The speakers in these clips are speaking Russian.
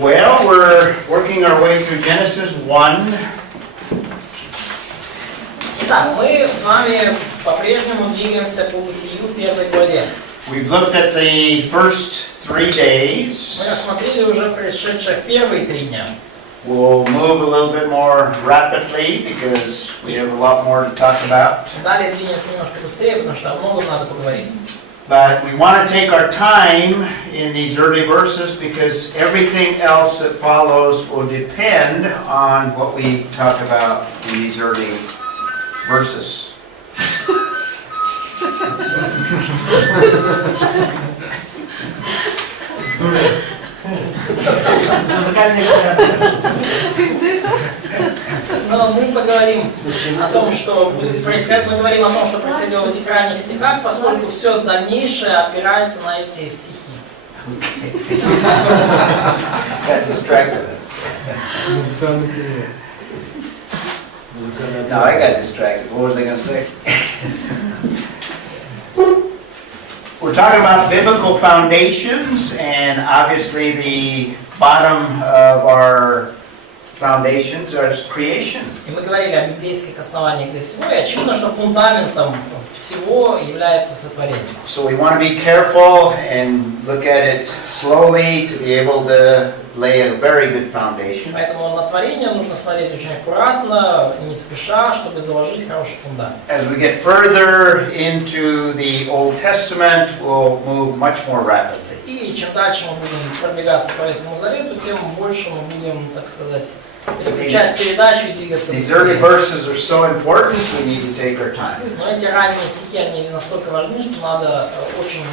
Well, we're working our way through Genesis 1. Итак, мы с вами по-прежнему двигаемся по Бытию первой главе. We've looked at the first 3 days. Мы рассмотрели уже происшедшее в первые 3 дня. We'll move a little bit more rapidly because we have a lot more to talk about. Далее двинемся немножко быстрее, потому что о многом надо поговорить. But we want to take our time in these early verses because everything else that follows will depend on what we talk about in these early verses. Но мы поговорим о том, что будет происходить. Мы говорим о том, что происходило в этих ранних стихах, поскольку все дальнейшее опирается на эти стихи. Got distracted. No, I got distracted. What was I going to say? We're talking about biblical foundations, and obviously the bottom of our foundations is creation. И мы говорили о библейских основаниях для всего, и очевидно, что фундаментом всего является сотворение. So we want to be careful and look at it slowly to be able to lay a very good foundation. Поэтому на творение нужно смотреть очень аккуратно, не спеша, чтобы заложить хороший фундамент. As we get further into the Old Testament, we'll move much more rapidly. И чем дальше мы будем продвигаться по этому завету, тем больше мы будем, так сказать, переключать передачу и двигаться These early быстрее. verses are so important, we need to take our time. Но эти ранние стихи, они настолько важны, что надо очень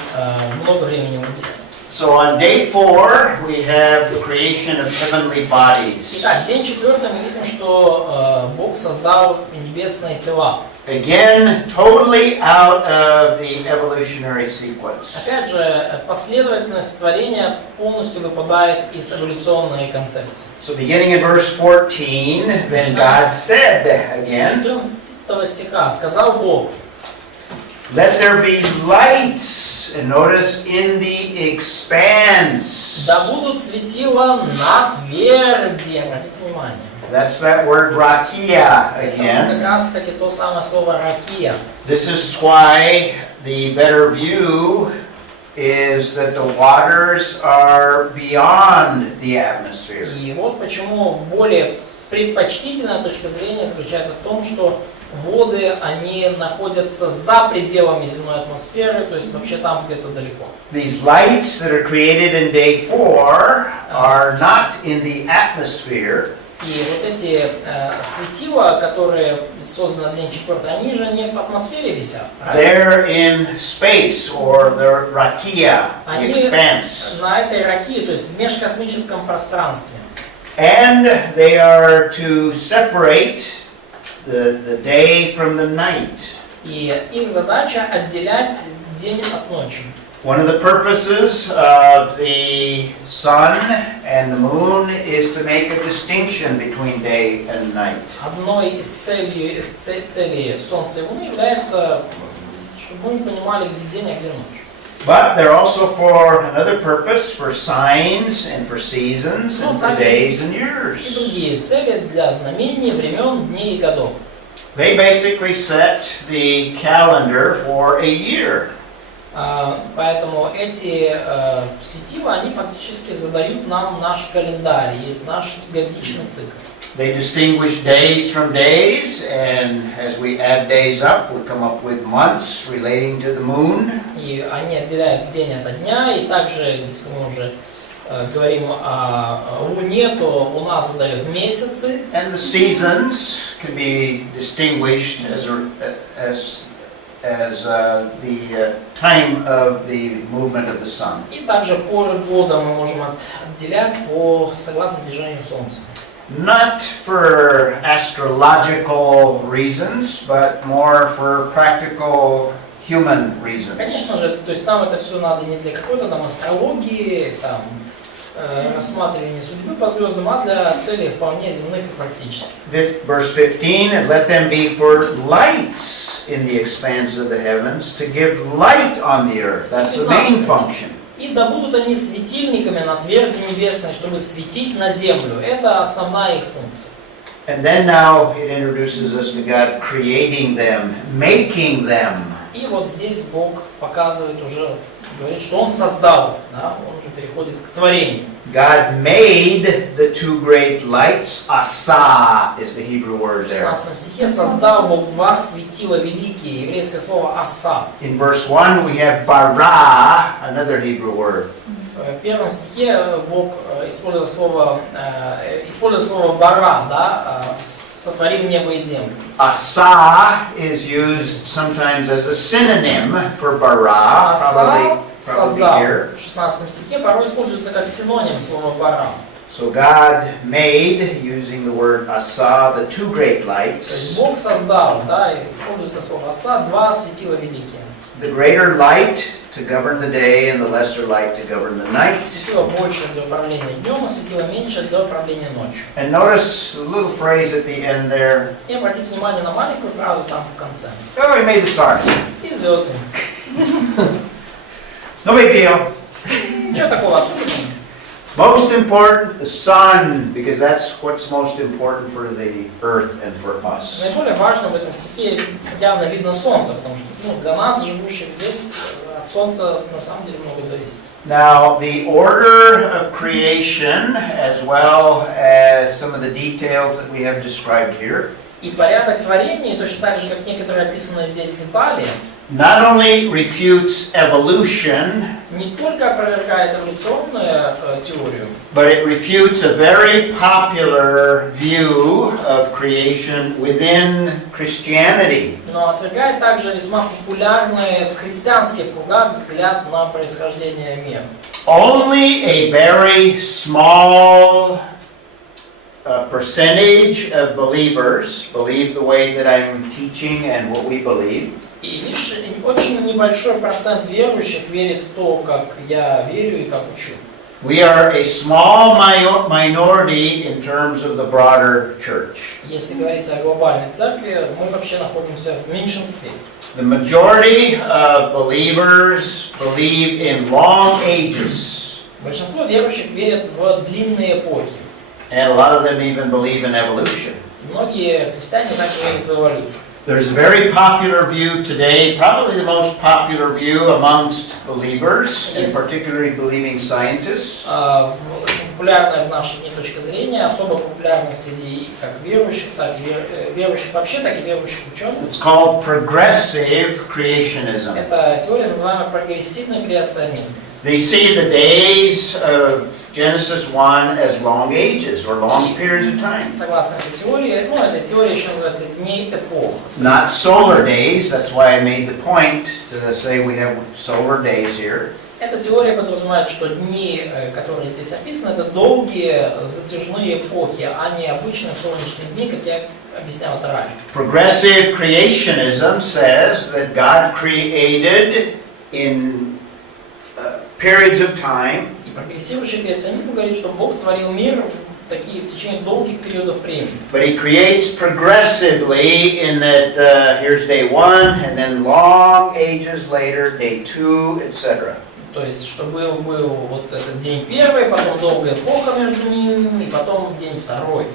много времени уделять. So on day 4, we have the creation of heavenly bodies. Итак, день 4 мы видим, что Бог создал небесные тела. Again, totally out of the evolutionary sequence. Опять же, последовательность творения полностью выпадает из эволюционной концепции. So beginning in verse 14, then God said again, 14 стиха сказал Бог: let there be lights, and notice in the expanse. да будут светила на тверди. Обратите внимание. That's that word rakia Это again. как раз таки то самое слово ракия. This is why the better view is that the waters are beyond the atmosphere. И вот почему более предпочтительная точка зрения заключается в том, что воды, они находятся за пределами земной атмосферы, то есть вообще там где-то далеко. These lights that are created in day 4 are not in the atmosphere. И вот эти светила, которые созданы на день 4, они же не в атмосфере висят, правильно? They're in space, or the rakia, the Они expanse. на этой ракии, то есть в межкосмическом пространстве. And they are to separate the day from the night. И их задача отделять день от ночи. One of the purposes of the sun and the moon is to make a distinction between day and night. Одной из целей Солнца и Луны является, чтобы мы понимали, где день, а где ночь. But they're also for another purpose, for signs and for seasons and for days and И years. другие цели для знамений, времен, дней и годов. They basically set the calendar for a year. Поэтому эти светила, они фактически задают нам наш календарь и наш годичный цикл. They distinguish days from days, and as we add days up, we come up with months relating to the moon. И они отделяют день от дня, и также, если мы уже говорим о Луне, то Луна задает месяцы. And the seasons can be distinguished as the time of the movement of the sun. И также поры года мы можем отделять согласно движению Солнца. Not for astrological reasons, but more for practical human reasons. Конечно же, то есть нам это все надо не для какой-то там астрологии, там, рассматривания судьбы по звездам, а для целей вполне земных и практических. Verse 15, and let them be for lights in the expanse of the heavens, to give light on the earth. That's the main function. И да будут они светильниками на тверди небесной, чтобы светить на землю. Это основная их функция. And then now it introduces us to God creating them, making them. И вот здесь Бог показывает уже, говорит, что Он создал их, да? Он уже переходит к творению. God made the two great lights. Asa is the Hebrew word В there. 16 стихе создал Бог два светила великие, еврейское слово аса. In verse 1 we have bara, another Hebrew word. В первом стихе Бог использовал слово бара, да, сотворим небо и землю. Asa is used sometimes as a synonym for bara, Аса probably создал. here. В 16 стихе порой используется как синоним слова бара. So God made, using the word asa, the two great То есть lights. Бог создал, да, и используется слово аса, два светила великие. The greater light to govern the day and the lesser light to govern the night. Светило больше для управления днем, а светило меньше для управления ночью. And notice a little phrase at the end there. И обратите внимание на маленькую фразу там в конце. Oh, he made the stars. И звезды. No big deal. Ничего такого особенного. Most important, the sun, because that's what's most important for the earth and for us. Наиболее важно в этом стихе явно видно солнце, потому что для нас, живущих здесь, от солнца на самом деле много зависит. Now, the order of creation, as well as some of the details that we have described here, И порядок творения, точно так же, как некоторые описанные здесь детали, not only refutes evolution, не только опровергает эволюционную теорию, but it refutes a very popular view of creation within Christianity. но отвергает также весьма популярный в христианских кругах взгляд на происхождение мира. Only a very small percentage of believers believe the way that I'm teaching and what we believe. И лишь очень небольшой процент верующих верит в то, как я верю и как учу. We are a small minority in terms of the broader church. Если говорить о глобальной церкви, мы вообще находимся в меньшинстве. The majority of believers believe in long ages. Большинство верующих верят в длинные эпохи. And a lot of them even believe in evolution. Многие христиане также верят в эволюцию. There's a very popular view today, probably the most popular view amongst believers, and particularly believing scientists. Очень популярная в наши дни точка зрения, особо популярна среди как верующих, так и верующих вообще, так и верующих ученых. It's called progressive creationism. Это теория, называемая прогрессивный креационизм. They see the days of Genesis 1 as long ages or long periods of time. Согласно этой теории, эта теория еще называется дней эпох. Not solar days, that's why I made the point to say we have solar days here. Эта теория подразумевает, что дни, которые здесь описаны, это долгие затяжные эпохи, а не обычные солнечные дни, как я объяснял это ранее. Progressive creationism says that God created in periods of time. И прогрессирующий креационизм говорит, что Бог творил мир в течение долгих периодов времени. But he creates progressively in that here's day 1 and then long ages later, day 2, etc. То есть, что был вот этот день первый, потом долгая эпоха между ним, и потом день второй.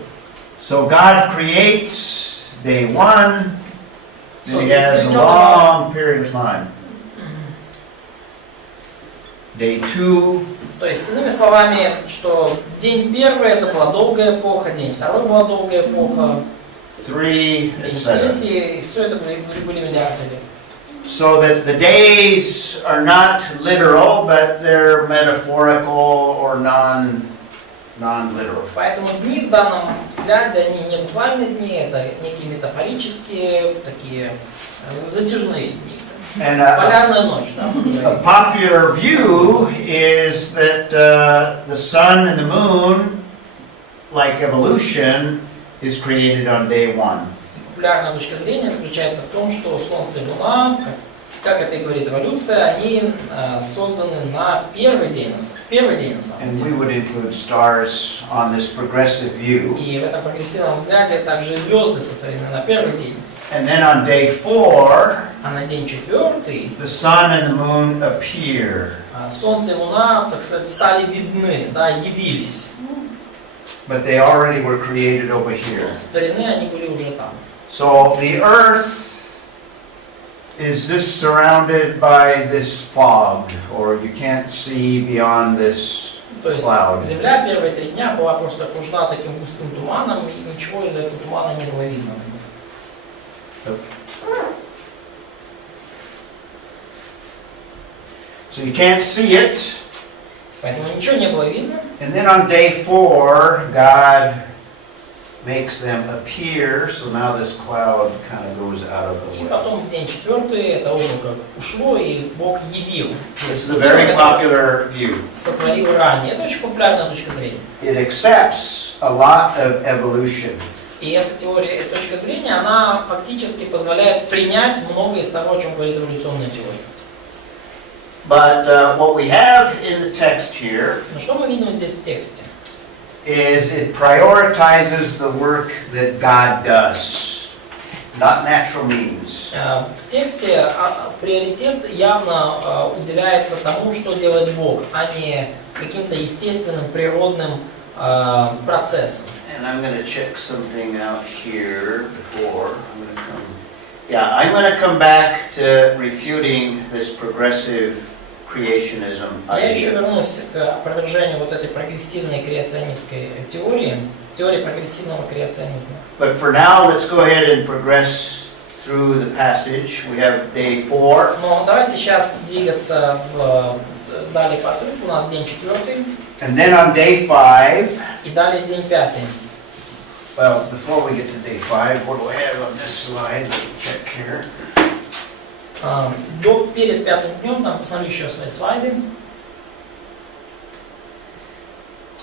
So God creates day 1, then he has a long period of time. Day 2. То есть, иными словами, что день первый это была долгая эпоха, день второй была долгая эпоха, 3, день etc. третий, и все это были миллиарды лет. So that the days are not literal, but they're metaphorical or non-literal. Поэтому дни в данном взгляде, они не буквальные дни, это некие метафорические, такие затяжные дни. Полярная ночь, да? A popular view is that the sun and the moon, like evolution, is created on day 1. Популярная точка зрения заключается в том, что Солнце и Луна, как это и говорит эволюция, они созданы на первый день на самом And we деле. would include stars on this progressive view. И в этом прогрессивном взгляде также и звезды сотворены на первый день. And then on day 4, А на день четвертый the sun and the moon appear. Солнце и Луна, так сказать, стали видны, да, явились. but they already were created over here. Створены они были уже там. So the earth is just surrounded by this fog, or you can't see beyond this То есть cloud. Земля первые 3 дня была просто окружена таким густым туманом, и ничего из этого тумана не было видно. So you can't see it. Поэтому ничего не было видно. And then on day 4, God makes them appear, so now this cloud kind of goes out of the И way. потом в день 4 это облако ушло, и Бог явил. This is a very popular view. Сотворил ранее. Это очень популярная точка зрения. It accepts a lot of evolution. И эта теория, эта точка зрения, она фактически позволяет принять многое из того, о чем говорит эволюционная теория. But what we have in the text here Но что мы видим здесь в тексте? is it prioritizes the work that God does, not natural means. В тексте приоритет явно уделяется тому, что делает Бог, а не каким-то естественным, природным процессам. And I'm going to check something out here before I'm going to come. Yeah, I'm going to come back to refuting this progressive creationism Я еще idea. вернусь к опровержению вот этой прогрессивной креационистской теории прогрессивного креационизма. But for now, let's go ahead and progress through the passage. We have day 4. Но давайте сейчас двигаться далее по отрывку. У нас день 4 And then on day 5, и далее день 5. well, before we get to day 5, what do I have on this slide? Let me check here. Перед 5 днем, там посмотрю еще свои слайды.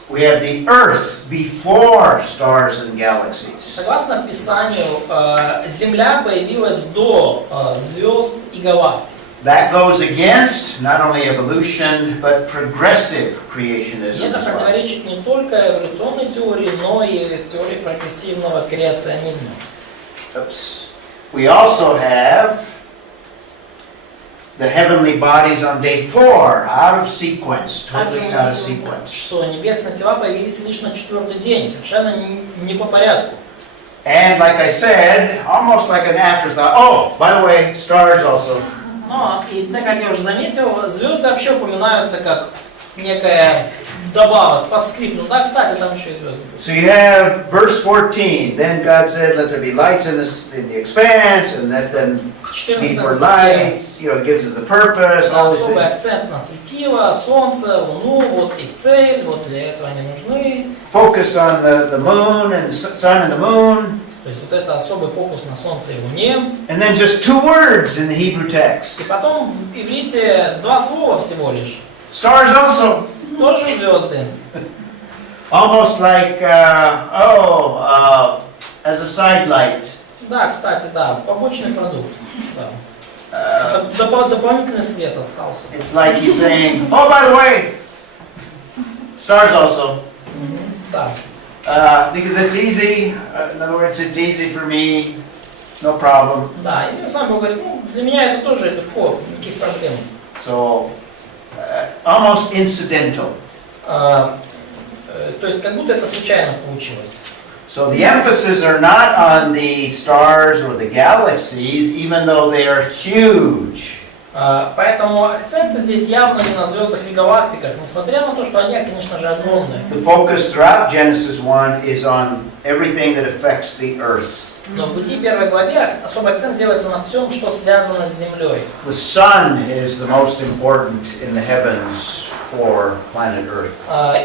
We have the earth before stars and galaxies. Согласно Писанию, Земля появилась до звезд и галактик. That goes against not only evolution, but progressive И creationism это as well. противоречит не только эволюционной теории, но и теории прогрессивного креационизма. Oops. We also have the heavenly bodies on day 4, out of sequence, Также totally мы out of видим, sequence. что небесные тела появились лишь на 4-й день, совершенно не по порядку. And like I said, almost like an afterthought, oh, by the way, stars also. Но, и так как я уже заметил, звезды вообще упоминаются как некая добавок, по скрипту. Да, кстати, там еще и звезды. So you have verse 14, then God said, let there be lights in the expanse, and let them В be 14 for стихе lights, you know, it gives us a purpose, all these особый things. акцент на светило, солнце, луну, вот их цель, вот для этого они нужны. Focus on the moon and sun and the moon. То есть вот это особый фокус на солнце и луне. And then just 2 words in the Hebrew text. И потом в иврите 2 слова всего лишь. Stars also. Тоже звезды. Almost like, as a side light. Да, кстати, да, побочный продукт. Да. Дополнительный свет остался. It's like he's saying, oh, by the way, stars also. Да. Because it's easy. In other words, it's easy for me. No problem. Да, и сам Бог говорит, ну, для меня это тоже легко, никаких проблем. So, almost incidental. То есть как будто это случайно получилось. So the emphasis are not on the stars or the galaxies, even though they are huge. Поэтому акценты здесь явно не на звездах и галактиках, несмотря на то, что они, конечно же, огромные. The focus throughout Genesis 1 is on everything that affects the earth. Но в Бытии 1 главе особый акцент делается на всем, что связано с Землей. The sun is the most important in the heavens for planet Earth.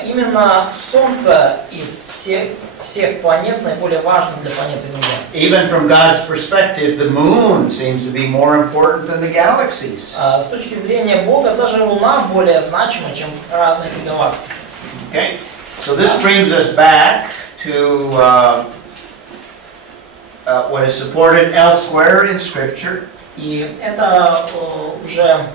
Именно Солнце из всех планет наиболее важно для планеты Земля. Even from God's perspective, the moon seems to be more important than the galaxies. С точки зрения Бога, даже Луна более значима, чем разные галактики. Okay? So this brings us back to what is supported elsewhere in Scripture. И это уже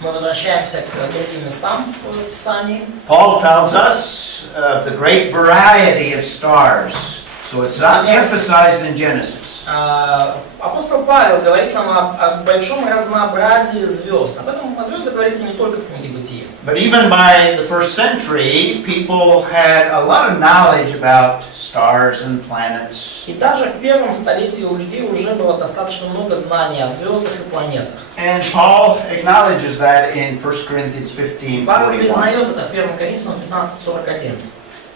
мы возвращаемся к другим местам в Писании. Paul tells us of the great variety of stars. So it's not emphasized in Genesis. Апостол Павел говорит нам о большом разнообразии звезд. Об этом о звездах говорится не только в книге Бытия. But even by the first century, people had a lot of knowledge about stars and planets. И даже в первом столетии у людей уже было достаточно много знаний о звездах и планетах. And Paul acknowledges that in 1 Corinthians 15:41. Павел признает это в 1 Коринфянам 15:41.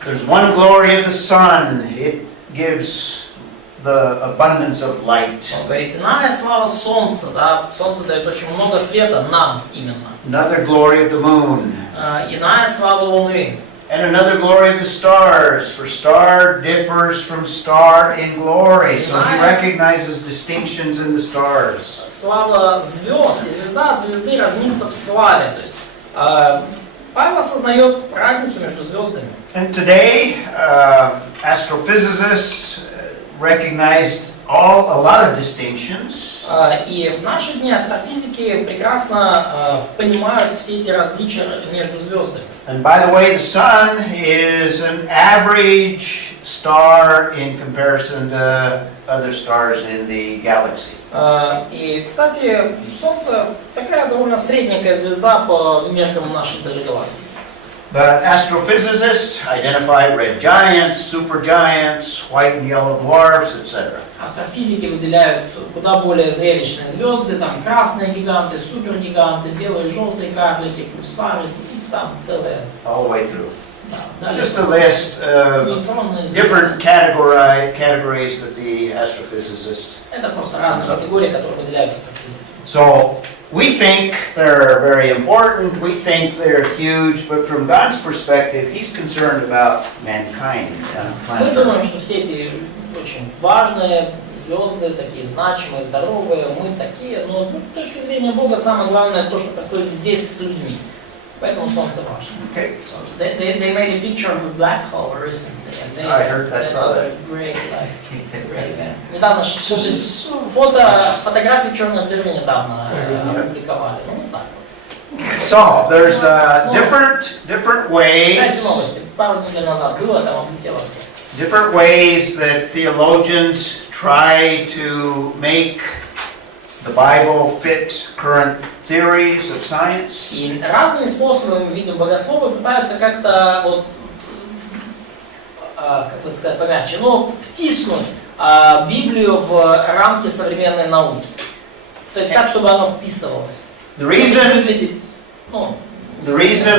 There's one glory of the sun. It gives the abundance of light. Он говорит, иная слава солнца, да, солнце дает очень много света нам именно. Another glory of the moon. Иная слава луны. And another glory of the stars, for star differs from star in glory. So he recognizes distinctions in the stars. Слава звезд, и звезда от звезды разнится в славе. То есть Павел осознает разницу между звездами. And today, astrophysicists recognize a lot of distinctions. И в наши дни астрофизики прекрасно понимают все эти различия между звездами. And by the way, the sun is an average star in comparison to other stars in the galaxy. И, кстати, Солнце такая довольно средненькая звезда по меркам нашей даже галактики. But astrophysicists identify red giants, supergiants, white and yellow dwarfs, etc. Астрофизики выделяют куда более зрелищные звезды, там красные гиганты, супергиганты, белые, желтые карлики, пульсары, там целые. All the way through. Да, Just a list of different categories that the astrophysicists. Это просто разные категории, которые выделяют астрофизики. So we think they're very important, we think they're huge, but from God's perspective, He's concerned about mankind. Мы думаем, что все эти очень важные звезды, такие значимые, здоровые, мы такие, но с точки зрения Бога самое главное то, что происходит здесь с людьми. Поэтому Солнце важно. Okay. So they made a picture of a black hole recently, and they, I heard, I saw that. Great, great. Недавно фотографии черной дыры недавно опубликовали. Ну так. So there's different ways. Знаете новости? Пару недель назад было, там облетело все. Different ways that theologians try to make the Bible fit current theories of science. И разными способами, видим, богословы пытаются как-то вот, как бы сказать помягче, но втиснуть Библию в рамки современной науки. То есть так, чтобы оно вписывалось. The reason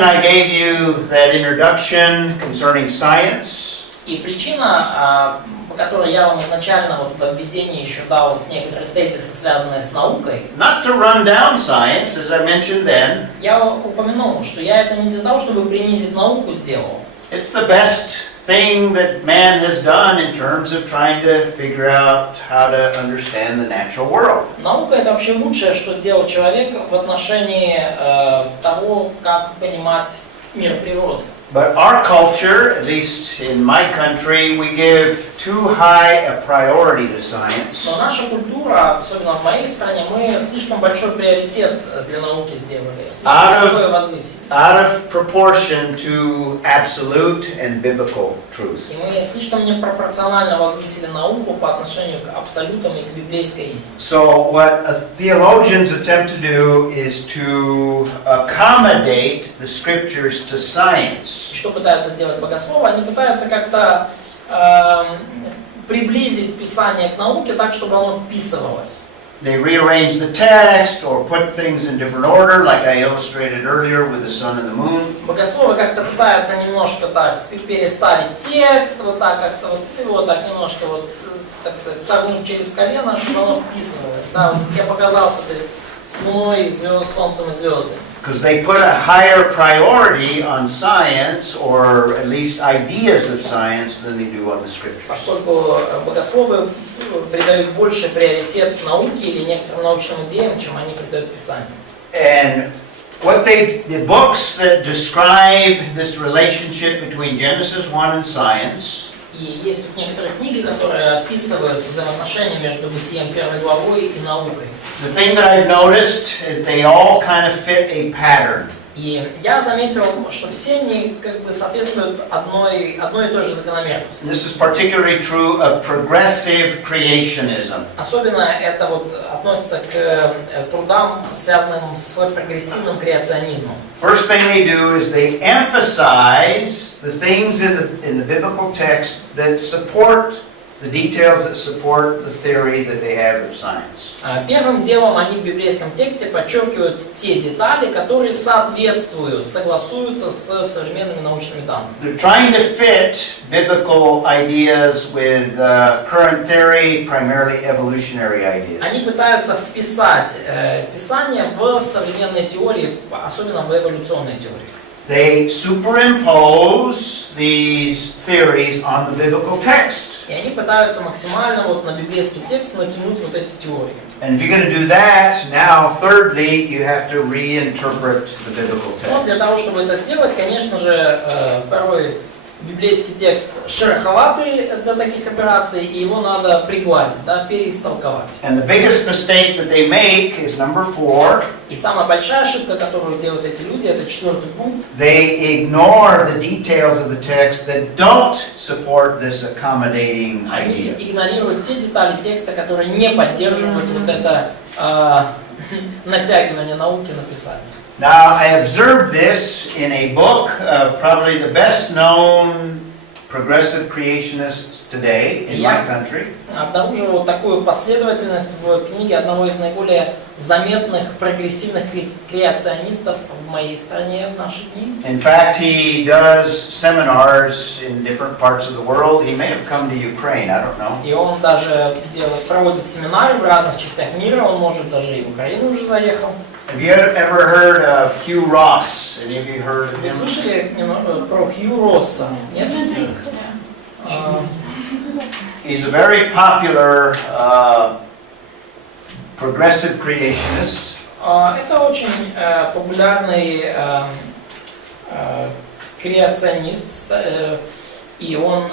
I gave you that introduction concerning science. И причина, по которой я вам изначально вот в введении еще дал вот некоторые тезисы, связанные с наукой. Not to run down science, as I mentioned then. Я упомянул, что я это не для того, чтобы принизить науку сделал. It's the best thing that man has done in terms of trying to figure out how to understand the natural world. Наука это вообще лучшее, что сделал человек в отношении того, как понимать мир природы. But our culture, at least in my country, we give too high a priority to science. Но наша культура, особенно в моей стране, мы слишком большой приоритет для науки сделали, слишком высоко возвысили. Out of proportion to absolute and biblical truth. И мы слишком непропорционально возвысили науку по отношению к абсолютам и к библейской истине. So what theologians attempt to do is to accommodate the scriptures to science. Что пытаются сделать богословы? Они пытаются как-то приблизить Писание к науке так, чтобы оно вписывалось. They rearrange the text or put things in different order, like I illustrated earlier with the sun and the moon. Богословы как-то пытаются немножко так переставить текст, вот так как-то вот, и вот так немножко вот, так сказать, согнуть через колено, чтобы оно вписывалось. Да, вот я показался с луной, солнцем и звездами. Because they put a higher priority on science, or at least ideas of science, than they do on the scriptures. Поскольку богословы придают больше приоритет науке или некоторым научным идеям, чем они придают Писанию. And the books that describe this relationship between Genesis 1 and science. И есть тут некоторые книги, которые описывают взаимоотношения между Бытием первой главой и наукой. The thing that I've noticed is they all kind of fit a pattern. И я заметил, что все они как бы соответствуют одной и той же закономерности. This is particularly true of progressive creationism. Особенно это вот относится к трудам, связанным с прогрессивным креационизмом. First thing they do is they emphasize the things in the biblical text that support the details that support the theory that they have of science. Первым делом они в библейском тексте подчеркивают те детали, которые соответствуют, согласуются с современными научными данными. They're trying to fit biblical ideas with current theory, primarily evolutionary ideas. Они пытаются вписать Писание в современные теории, особенно в эволюционные теории. They superimpose these theories on the biblical text. И они пытаются максимально вот на библейский текст натянуть вот эти теории. And if you're going to do that, now thirdly, you have to reinterpret the biblical Но для text. того, чтобы это сделать, конечно же, порой библейский текст шероховатый для таких операций, и его надо пригладить, да, переистолковать. And the biggest mistake that they make is number 4. И самая большая ошибка, которую делают эти люди, это 4-й пункт. They ignore the details of the text that don't support this accommodating Они idea. игнорируют те детали текста, которые не поддерживают вот это натягивание науки на Писание. Now, I observed this in a book of probably the best known progressive creationists today in my country. Обнаружил вот такую последовательность в книге одного из наиболее заметных прогрессивных креационистов в моей стране в наши дни. In fact, he does seminars in different parts of the world. He may have come to Ukraine, I don't know. И он даже проводит семинары в разных частях мира, он может даже и в Украину уже заехал. Have you ever heard of Hugh Ross? Any of you heard of Вы him? слышали про Хью Росса? Нет? He's a very popular progressive creationist. Это очень популярный креационист, и он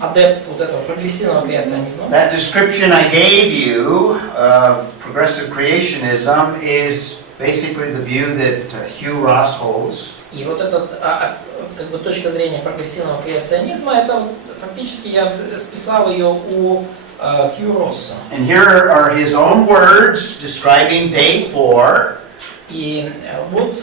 адепт вот этого прогрессивного креационизма. That description I gave you of progressive creationism is basically the view that Hugh Ross holds. И вот эта как бы точка зрения прогрессивного креационизма, это фактически я списал ее у Хью Росса. And here are his own words describing day 4. И вот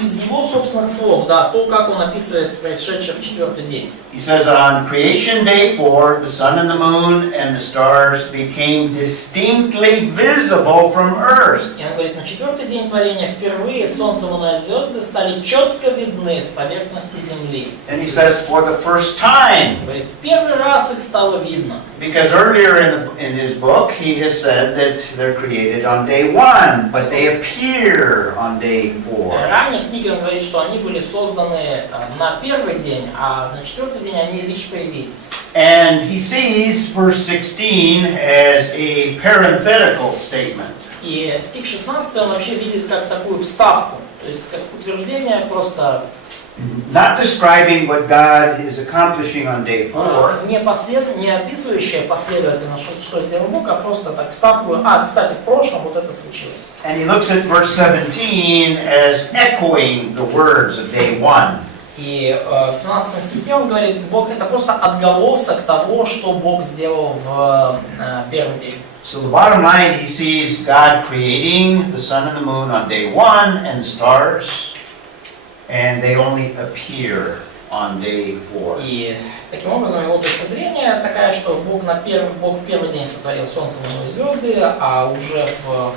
из его собственных слов, да, то, как он описывает происшедшее в 4-й день. He says, on creation day 4, the sun and the moon and the stars became distinctly visible from earth. И он говорит, на 4-й день творения впервые солнце, луна и звезды стали четко видны с поверхности земли. And he says, for the first time. Он говорит, в первый раз их стало видно. Because earlier in his book, he has said that they're created on day 1, but they appear on day 4. Ранее в книге он говорит, что они были созданы на первый день, а на 4-й день они лишь появились. And he sees verse 16 as a parenthetical statement. И стих 16 он вообще видит как такую вставку, то есть как утверждение просто... Not describing what God is accomplishing on day 4. Не описывающее последовательно, что сделал Бог, а просто так вставку. Кстати, в прошлом вот это случилось. And he looks at verse 17 as echoing the words of day 1. И в 17 стихе он говорит, Бог это просто отголосок того, что Бог сделал в первый день. So the bottom line, he sees God creating the sun and the moon on day 1 and the stars. And they only appear on day 4. И таким образом его точка зрения такая, что Бог в первый день сотворил солнце, луну и звезды, а уже в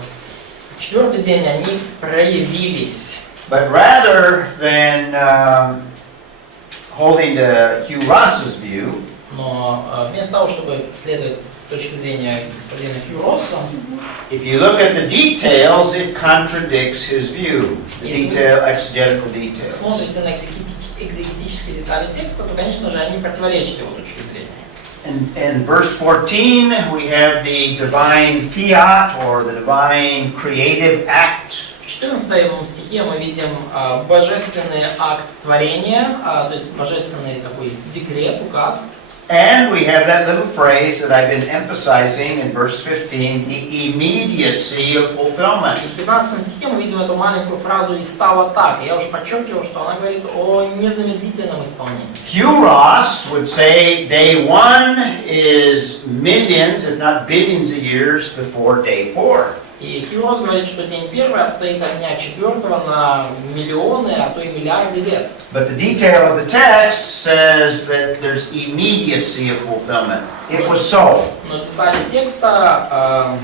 4-й день они проявились. But rather than holding to Hugh Ross's view, Но вместо того, чтобы следовать точке зрения господина Хью Росса, if you look at the details, it contradicts his view, the exegetical details. смотрите на экзегетические детали текста, то, конечно же, они противоречат его точке зрения. In verse 14, we have the divine fiat, or the divine creative act. В 14 стихе мы видим божественный акт творения, то есть божественный такой декрет, указ. And we have that little phrase that I've been emphasizing in verse 15, the immediacy of fulfillment. И в 15 стихе мы видим эту маленькую фразу «и стало так». Я уже подчеркивал, что она говорит о незамедлительном исполнении. Hugh Ross would say day 1 is millions, if not billions of years before day 4. И Курс говорит, что день первый отстоит от дня четвертого на миллионы, а то и миллиарды лет. But the detail of the text says that there's immediacy of fulfillment. It was so. Но детали текста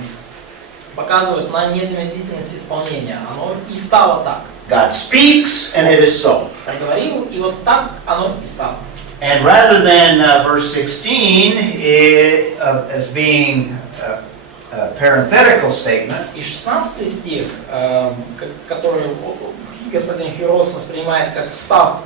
показывают на незамедлительность исполнения. Оно и стало так. God speaks and it is so. Проговорил, и вот так оно и стало. And rather than verse 16 as being a parenthetical statement, И 16 стих, который господин Хирос воспринимает как вставку.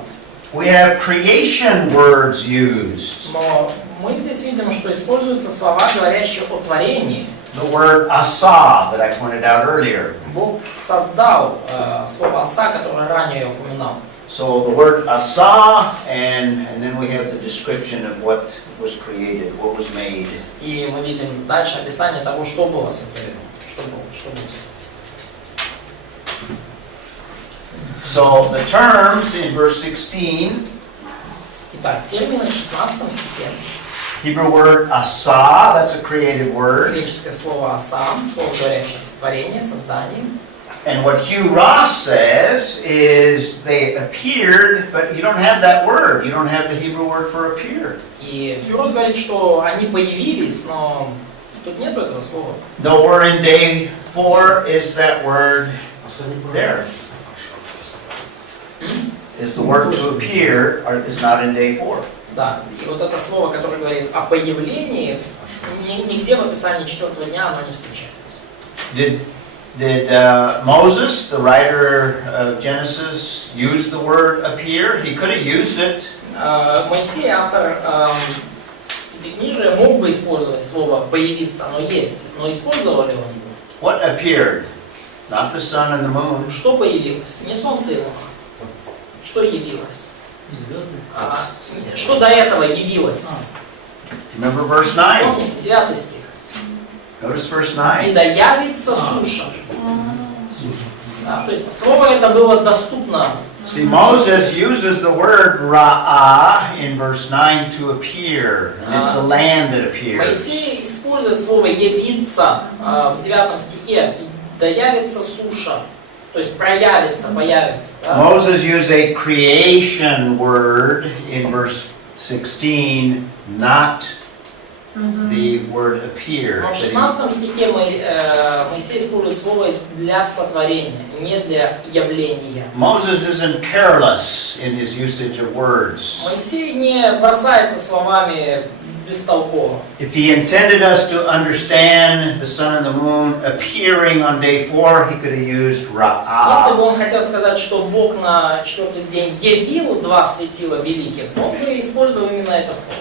we have creation words used. Но мы здесь видим, что используются слова, говорящие о творении. The word asa that I pointed out earlier. Бог создал слово «оса», которое ранее я упоминал. So the word asa, and then we have the description of what was created, what was made. И мы видим дальше описание того, что было сотворено. Что было. So the terms in verse 16, Итак, термины в 16 стихе. Hebrew word asa, that's a creative word. Греческое слово «оса», слово, говорящее о сотворении, создании. And what Hugh Ross says is they appeared, but you don't have that word. You don't have the Hebrew word for appear. И Курс говорит, что они появились, но тут нету этого слова. Nowhere in day 4 is that word there. Is the word to appear is not in day 4. Да, и вот это слово, которое говорит о появлении, нигде в описании 4-го дня оно не встречается. Did Moses, the writer of Genesis, use the word appear? He could have used it. Моисей, автор Пятикнижия, мог бы использовать слово «появиться», оно есть, но использовал ли он его? What appeared? Not the sun and the moon. Что появилось? Не солнце и луна. Что явилось? Что до этого явилось? Remember verse 9? Помните, 9 стих. Notice verse «И 9. да явится суша». Да, то есть слово это было доступно. See, Moses uses the word ra'ah in verse 9 to appear, and it's the land that appears. Моисей использует слово «явиться» в 9 стихе. «Да явится суша». То есть проявится, появится. Да? Moses used a creation word in verse 16, not the word appear. Но в 16 стихе Моисей использует слово для сотворения, не для явления. Moses isn't careless in his usage of words. Моисей не бросается словами бестолково. If he intended us to understand the sun and the moon appearing on day 4, he could have used Если бы ra'ah. он хотел сказать, что Бог на 4-й день явил 2 светила великих, он бы использовал именно это слово.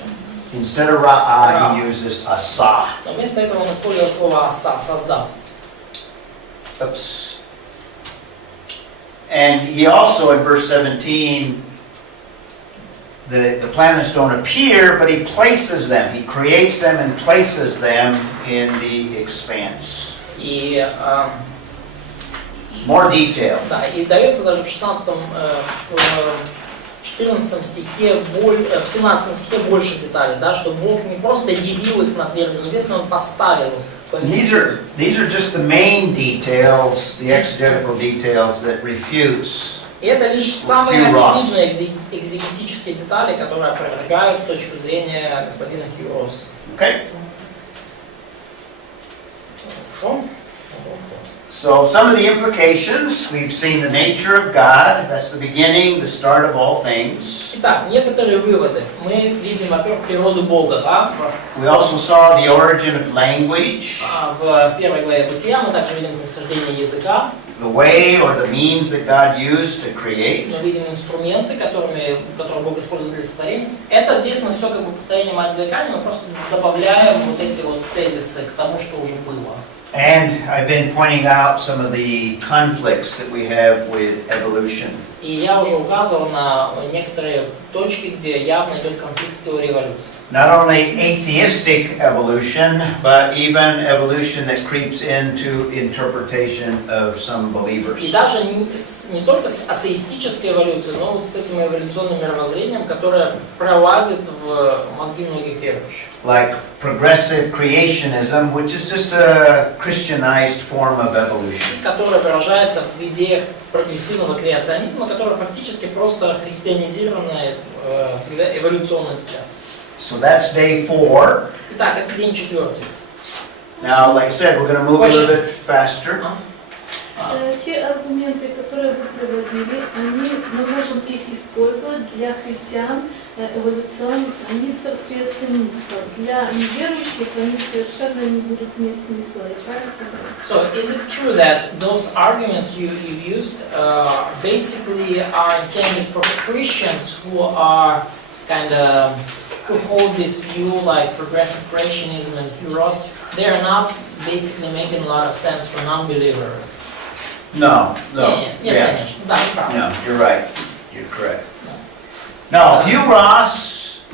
Instead of ra'ah, he uses asa. Но вместо этого он использовал слово «оса», «создал». Oops. And he also, in verse 17, the planets don't appear, but he places them. He creates them and places them in the expanse. И More detail. да, и дается даже в 14 стихе, в 17 стихе больше деталей, да, что Бог не просто явил их на тверди небесной, Он поставил их. These are just the main details, the exegetical details that refutes. И это лишь самые очевидные экзегетические детали, которые опровергают точку зрения господина Хьюроса. Okay? Хорошо. So some of the implications, we've seen the nature of God, that's the beginning, the start of all things. Итак, некоторые выводы. Мы видим, во-первых, природу Бога, да? We also saw the origin of language, В первой главе Бытия мы также видим происхождение языка. the way or the means that God used to create. Мы видим инструменты, которые Бог использует для сотворения. Это здесь мы все как бы повторяем от языка, мы просто добавляем вот эти вот тезисы к тому, что уже было. And I've been pointing out some of the conflicts that we have with evolution. И я уже указывал на некоторые точки, где явно идет конфликт с теорией эволюции. Not only atheistic evolution, but even evolution that creeps into interpretation of some believers. И даже не только с атеистической эволюцией, но вот с этим эволюционным мировоззрением, которое пролазит в мозги многих верующих. Like progressive creationism, which is just a Christianized form of evolution. Которое выражается в идеях прогрессивного креационизма, который фактически просто христианизированный эволюционный взгляд. So that's day 4. Итак, это день 4. Now, like I said, we're going to move a little bit faster. Те аргументы, которые вы приводили, мы можем их использовать для христиан эволюционистов, креационистов. Для неверующих они совершенно не будут иметь смысла. So, is it true that those arguments you used basically are intended for Christians who are kind of who hold this view like progressive creationism and Kurs? They are not basically making a lot of sense for non-believers. No. Yeah. No, you're right. You're correct. No, Hugh Ross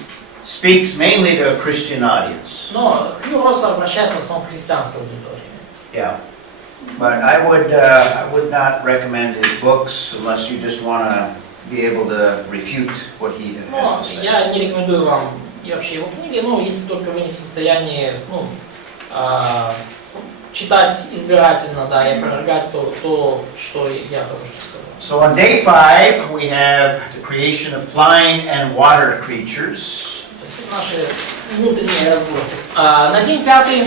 speaks mainly to a Christian audience. Но Хью Росс обращается в основном к христианской аудитории. Yeah, but I would not recommend his books unless you just want to be able to refute what he has Но to say. я не рекомендую вам и вообще его книги, но если только вы не в состоянии читать избирательно, да, и опровергать то, что я только что сказал. So on day 5 we have the creation of flying and water creatures. Наши внутренние разборки. На день 5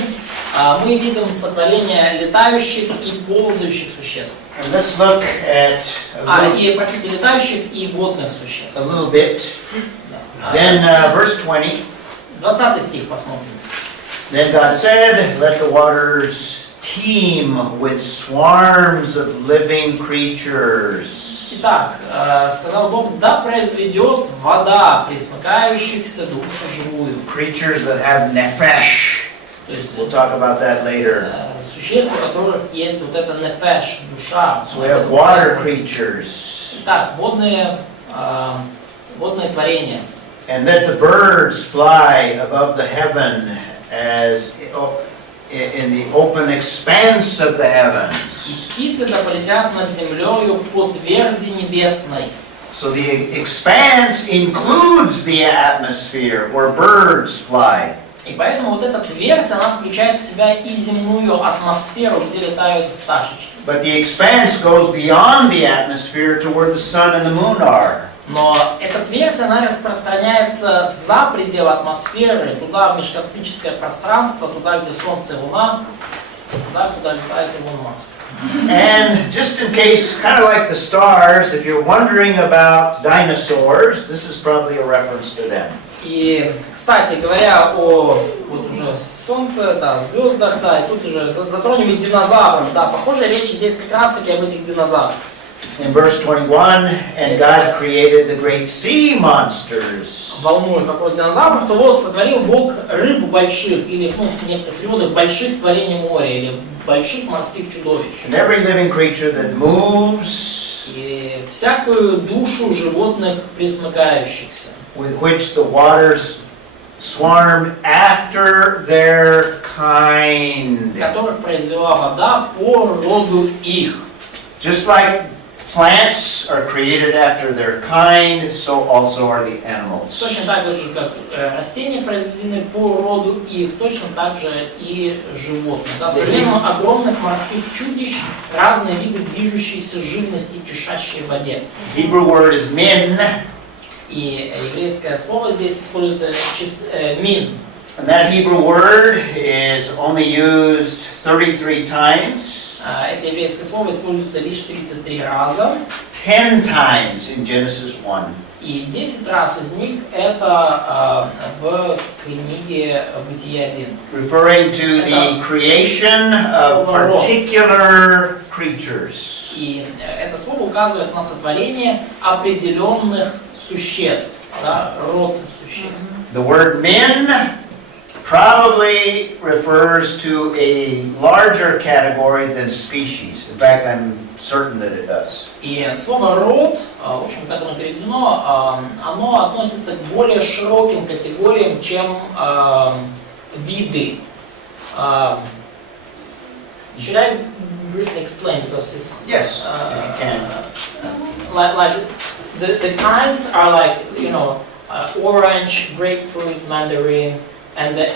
мы видим сотворение летающих и ползающих существ. And let's look at Летающих и водных существ. a little bit. Then verse 20. 20 стих посмотрим. Then God said, let the waters teem with swarms of living creatures. Итак, сказал Бог, да произведет вода пресмыкающихся душу живую. Creatures that have nefesh. То есть We'll talk about that later. существ, у которых есть вот эта нефеш, душа. So we have water creatures. Итак, водные творения. And let the birds fly above the heaven as in the open expanse of the heavens. И птицы да полетят над землею по тверди небесной. So the expanse includes the atmosphere where birds fly. И поэтому вот эта твердь, она включает в себя и земную атмосферу, где летают пташечки. But the expanse goes beyond the atmosphere to where the sun and the moon are. Но эта твердь, она распространяется за пределы атмосферы, туда, в межкосмическое пространство, туда, где Солнце и Луна, туда, куда летает Илон Маск. And just in case, kind of like the stars, if you're wondering about dinosaurs, this is probably a reference to them. И, кстати, говоря о вот уже Солнце, да, звездах, да, и тут уже затронем и динозавров, да, похожая речь здесь как раз таки об этих динозаврах. In verse 21, and God created the great sea monsters. Волнует вопрос динозавров, то вот сотворил Бог рыб больших, или в некоторых переводах больших творений моря, или больших морских чудовищ. And every living creature that moves, И всякую душу животных пресмыкающихся, with which the waters swarm after their kind. которых произвела вода по роду их. Just like plants are created after their kind, so also are the animals. Точно так же, как растения произведены по роду их, точно так же и животные. Да, современных огромных морских чудищ, разные виды движущейся живности, кишащей в воде. Hebrew word is min. И еврейское слово здесь используется мин. And that Hebrew word is only used 33 times. Это еврейское слово используется лишь 33 раза. 10 times in Genesis 1. И 10 раз из них это в книге Бытие 1. Referring to the creation of particular creatures. И это слово указывает на сотворение определенных существ, да, род существ. The word min probably refers to a larger category than species. In fact, I'm certain that it does. И слово «род», в общем, как оно переведено, оно относится к более широким категориям, чем виды. Should I briefly explain, because it's Yes, if you can. Like the kinds are like, you know, orange, grapefruit, mandarin, and the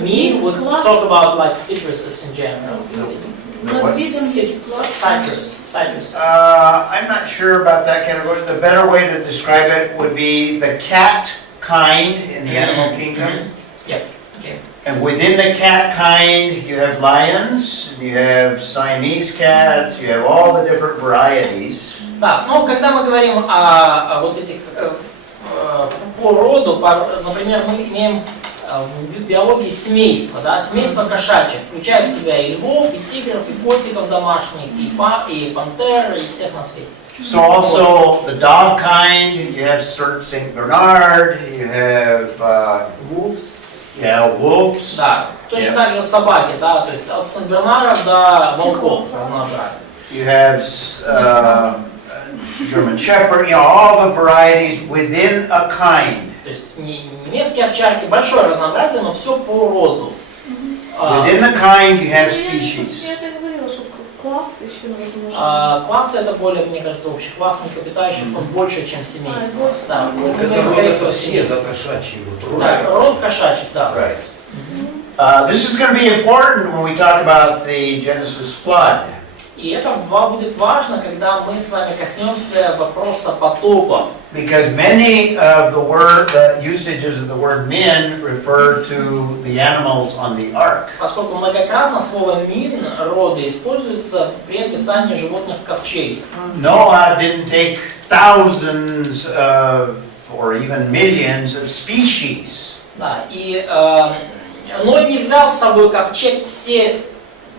meat would talk about like citruses in general. Citrus. I'm not sure about that category. The better way to describe it would be the cat kind in the animal kingdom. Yep. Okay. And within the cat kind, you have lions, and you have Siamese cats, you have all the different varieties. Да, но когда мы говорим о вот этих по роду, например, мы имеем в биологии семейство, да, семейство кошачьих, включает в себя и львов, и тигров, и котиков домашних, и пантер, и всех на свете. So also the dog kind, you have Saint Bernard, you have Wolves. wolves. Да, точно так же собаки, да, то есть от Сен-Бернаров до волков разнообразие. You have German Shepherd, all the varieties within a kind. То есть немецкие овчарки, большое разнообразие, но все по роду. Within the kind you have species. Я так говорила, что класс еще возможно. Классы это более, мне кажется, общий класс млекопитающих, он больше, чем семейство. Да, Это все, это кошачьи. Да, род кошачьих, да. This is going to be important when we talk about the Genesis flood. И это будет важно, когда мы с вами коснемся вопроса потопа. Because many of the usages of the word men refer to the animals on the ark. Поскольку многократно слово «мин» роды используется при описании животных в ковчеге. Noah didn't take thousands or even millions of species. Да, и Ной не взял с собой ковчег все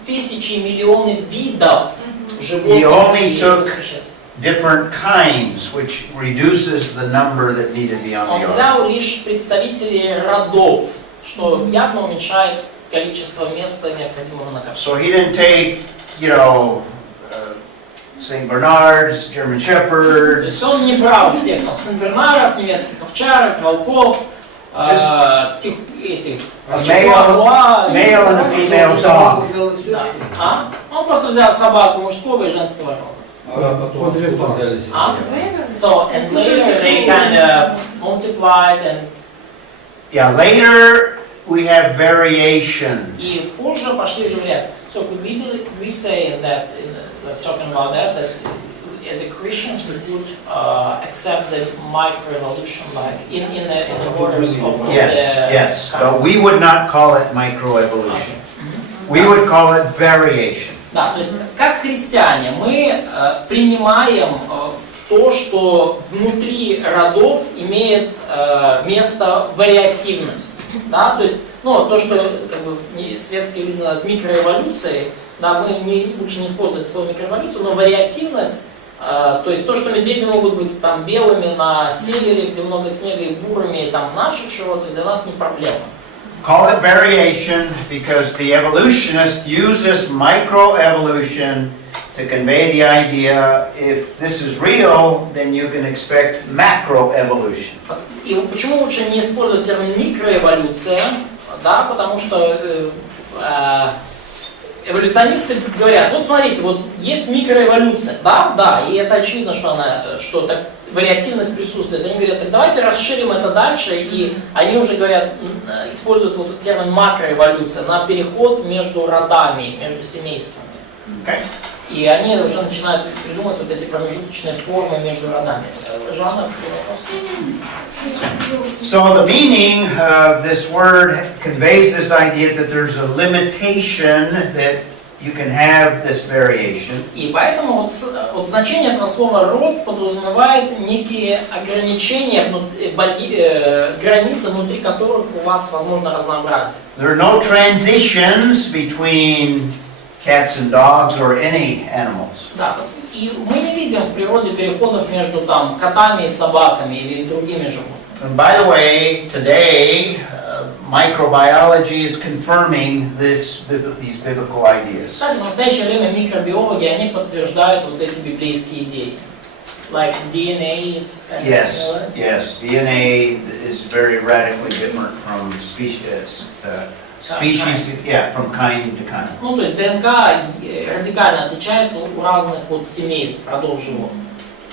тысячи и миллионы видов животных и существ. Different kinds, which reduces the number that need to be on Он the ark. взял лишь представителей родов, что явно уменьшает количество места, необходимого на ковчеге. So he didn't take, Saint Bernards, German То Shepherds. есть он не брал всех там Сен-Бернаров, немецких овчарок, волков, этих Male and a female dog. Он просто взял собаку мужского и женского рода. А потом откуда взялись? So, and later they kind of multiplied and... Yeah, later we have variation. И позже пошли же вариации. So could we say that, talking about that as a Christians we would accept the microevolution like in the borders of Yes, but we would not call it microevolution. We would call it variation. Да, то есть как христиане мы принимаем то, что внутри родов имеет место вариативность. Да? То есть, то, что как бы, светские люди называют микроэволюцией, да, мы лучше не использовать слово микроэволюцию, но вариативность, то есть то, что медведи могут быть там белыми на севере, где много снега, и бурыми там в наших широтах, для нас не проблема. Call it variation because the evolutionist uses microevolution to convey the idea if this is real, then you can expect macroevolution. И почему лучше не использовать термин микроэволюция, да, потому что эволюционисты говорят, вот смотрите, вот есть микроэволюция, да, и это очевидно, что так, вариативность присутствует. Они говорят, так давайте расширим это дальше, и они уже говорят, используют вот термин макроэволюция на переход между родами, между семействами. Okay. И они уже начинают придумывать вот эти промежуточные формы между родами. Жанна, So the meaning of this word conveys this idea that there's a limitation that you can have this variation. И поэтому вот значение этого слова «род» подразумевает некие ограничения, границы, внутри которых у вас возможно разнообразие. There are no transitions between cats and dogs or any animals. Да, и мы не видим в природе переходов между там котами и собаками или другими животными. And by the way, today microbiology is confirming these biblical ideas. Кстати, в настоящее время микробиологи, они подтверждают вот эти библейские идеи. Like DNA is kind of similar. Yes. DNA is very radically different from species. From kind to kind. Ну, то есть ДНК радикально отличается у разных вот семейств, родов животных.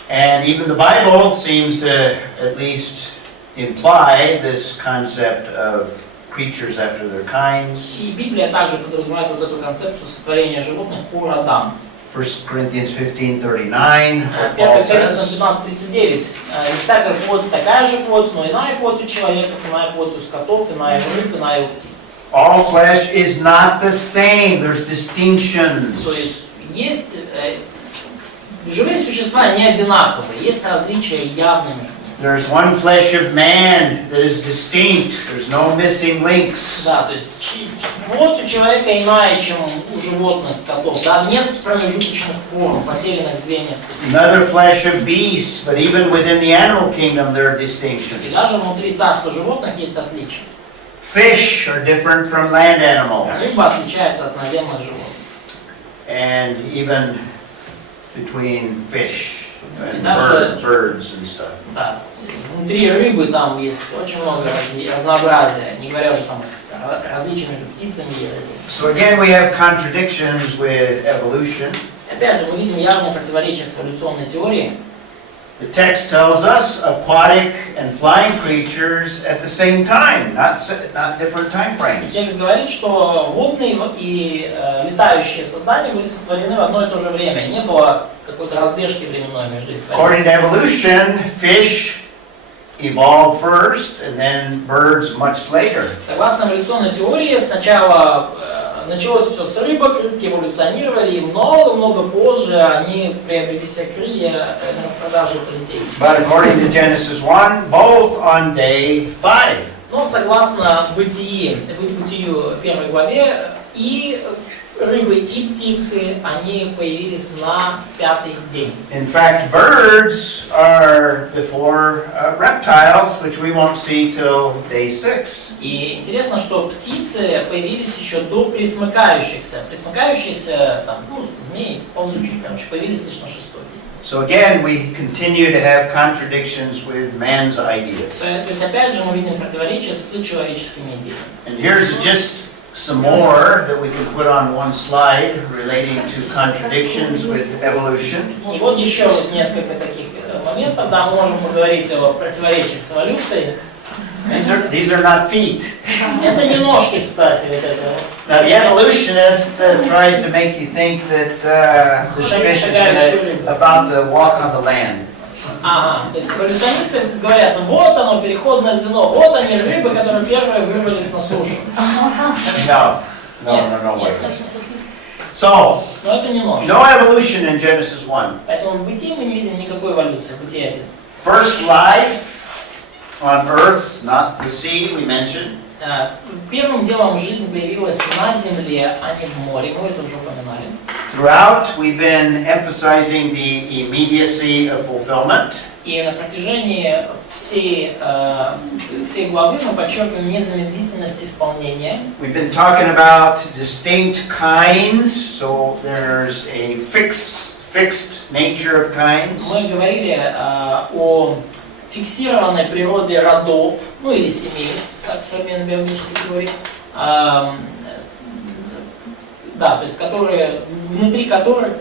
And even the Bible seems to at least imply this concept of creatures after their kinds. И Библия также подразумевает вот эту концепцию сотворения животных по родам. 1 Corinthians 15:39. 1 Коринфянам 15:39. И всякая плоть такая же плоть, но иная плоть у человека, иная плоть у скотов, иная у рыб, иная у птиц. All flesh is not the same. There's distinctions. То есть живые существа не одинаковые, есть различия явные между ними. There's one flesh of man that is distinct. There's no missing links. Да, то есть плоть у человека иная, чем у животных, скотов. Да, нет промежуточных форм, потерянных звеньев. Another flesh of beasts, but even within the animal kingdom there are distinctions. И даже внутри царства животных есть отличия. Fish are different from land animals. Рыба отличается от наземных животных. And even between fish and Даже- birds and stuff. Да. Внутри рыбы там есть очень много разнообразия, не говоря уже там с различиями между птицами и рыбами. So again we have contradictions with evolution. Опять же, мы видим явное противоречие с эволюционной теорией. The text tells us aquatic and flying creatures at the same time, not different time И frames. текст говорит, что водные и летающие создания были сотворены в одно и то же время. Не было какой-то разбежки временной между их According to evolution, fish evolved first and then birds much later. Согласно эволюционной теории, сначала началось все с рыбок, рыбки эволюционировали, и много-много позже они приобрели себе крылья на распродажу полетели. But according to Genesis 1, both on day 5. Но согласно бытию 1 главе, и рыбы, и птицы, они появились на 5-й день. In fact, birds are before reptiles, which we won't see till day 6. И интересно, что птицы появились еще до пресмыкающихся. Пресмыкающиеся, там, змеи, ползучие, появились лишь на 6-й день. So again, we continue to have contradictions with man's ideas. То есть, опять же, мы видим противоречия с человеческими идеями. And here's just some more that we can put on one slide relating to contradictions with evolution. И вот еще вот несколько таких моментов, да, мы можем поговорить о противоречиях с эволюцией. These are not feet. Это не ножки, кстати, вот это. Now the evolutionist tries to make you think that this fish is about to walk on the land. Ага, то есть эволюционисты говорят, вот оно, переходное звено, вот они, рыбы, которые первые вырвались на сушу. No way. So, Но это не нож. no evolution in Genesis 1. Поэтому в бытии мы не видим никакой эволюции, в бытии 1. First life on earth, not the sea, we mentioned. Первым делом жизнь появилась на земле, а не в море, мы это уже упоминали. Throughout, we've been emphasizing the immediacy of fulfillment. И на протяжении всей главы мы подчеркиваем незамедлительность исполнения. We've been talking about distinct kinds, so there's a fixed nature of kinds. Мы говорили о фиксированной природе родов, ну или семейств, как в современной биологической теории, да, то есть внутри которых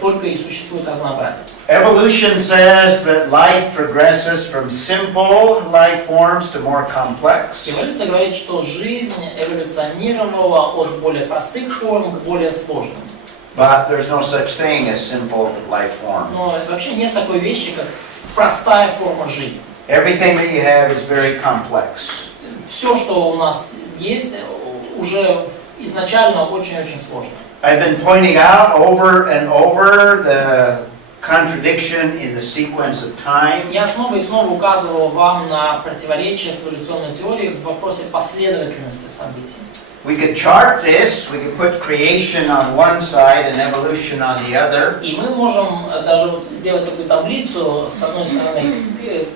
только и существует разнообразие. Evolution says that life progresses from simple life forms to more complex. Эволюция говорит, что жизнь эволюционировала от более простых форм к более сложным. But there's no such thing as simple life form. Но вообще нет такой вещи, как простая форма жизни. Everything that you have is very complex. Все, что у нас есть, уже изначально очень-очень сложно. I've been pointing out over and over the contradiction in the sequence of time. Я снова и снова указывал вам на противоречие с эволюционной теорией в вопросе последовательности событий. We could chart this, we could put creation on one side and evolution on the other. И мы можем даже вот сделать такую таблицу, с одной стороны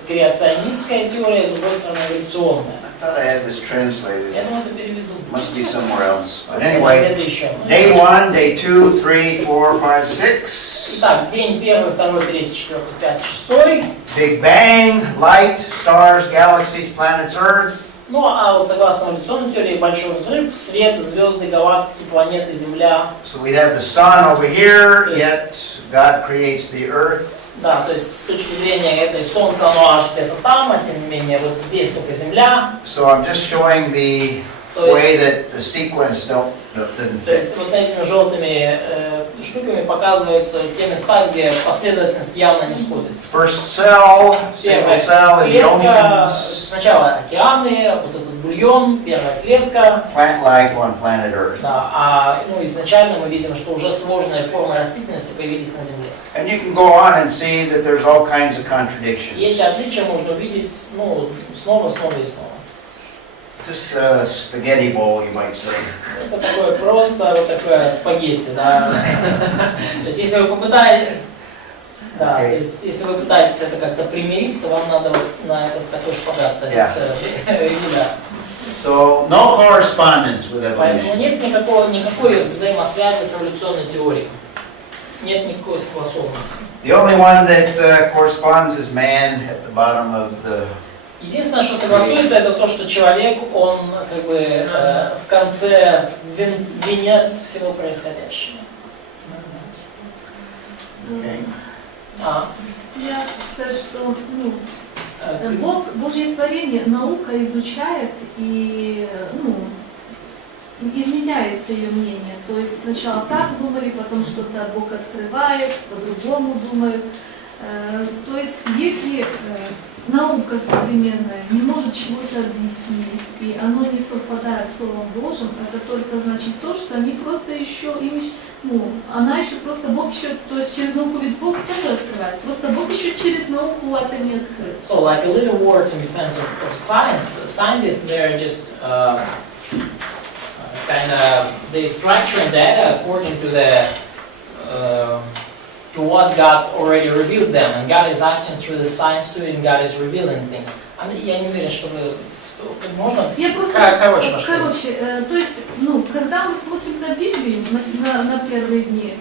креационистская теория, с другой стороны эволюционная. I thought I had this translated. Я думаю, это переведу. Must be somewhere else. But Это anyway, где-то еще. day 1, day 2, 3, 4, 5, 6. Итак, день 1, 2, 3, 4, 5, 6. Big Bang, light, stars, galaxies, planets, Earth. Ну, а вот согласно эволюционной теории, большой взрыв, свет, звезды, галактики, планеты, Земля. So we'd have the sun over here, yet God creates the earth. Да, то есть с точки зрения этой Солнца, оно аж где-то там, а тем не менее вот здесь только Земля. So I'm just showing the way that the sequence didn't То fit. есть вот этими желтыми штуками показываются те места, где последовательность явно не сходится. First cell, single cell in the Клетка, oceans. сначала океаны, вот этот бульон, первая клетка. Plant life on planet Earth. Да, а изначально мы видим, что уже сложные формы растительности появились на Земле. And you can go on and see that there's all kinds of И эти contradictions. отличия можно увидеть снова и снова. Just a spaghetti bowl, you might say. Это такое просто вот такое спагетти, да. То есть если вы попытаетесь, да, то есть если вы пытаетесь это как-то примирить, то вам надо вот на этот такой шпагат садиться регулярно. So no correspondence with Поэтому evolution. нет никакой взаимосвязи с эволюционной теорией. Нет никакой согласованности. The only one that corresponds is man at the bottom of the. Единственное, что согласуется, это то, что человек, он как бы в конце венец всего происходящего. Okay. Я хочу сказать, что Бог, Божье творение, наука изучает и изменяется ее мнение. То есть сначала так думали, потом что-то Бог открывает, по-другому думает. То есть если наука современная не может чего-то объяснить, и оно не совпадает с Словом Божьим, это только значит то, что они просто еще, она еще просто, Бог еще, то есть через науку ведь Бог тоже открывает, просто Бог еще через науку это не открыт. So, like a little word in defense of science, scientists, they're just they structuring data according to the to what God already revealed them, and God is acting through the science too, and God is revealing things. Я не уверен, что вы можно короче, то есть, когда мы смотрим на Библию на первые дни,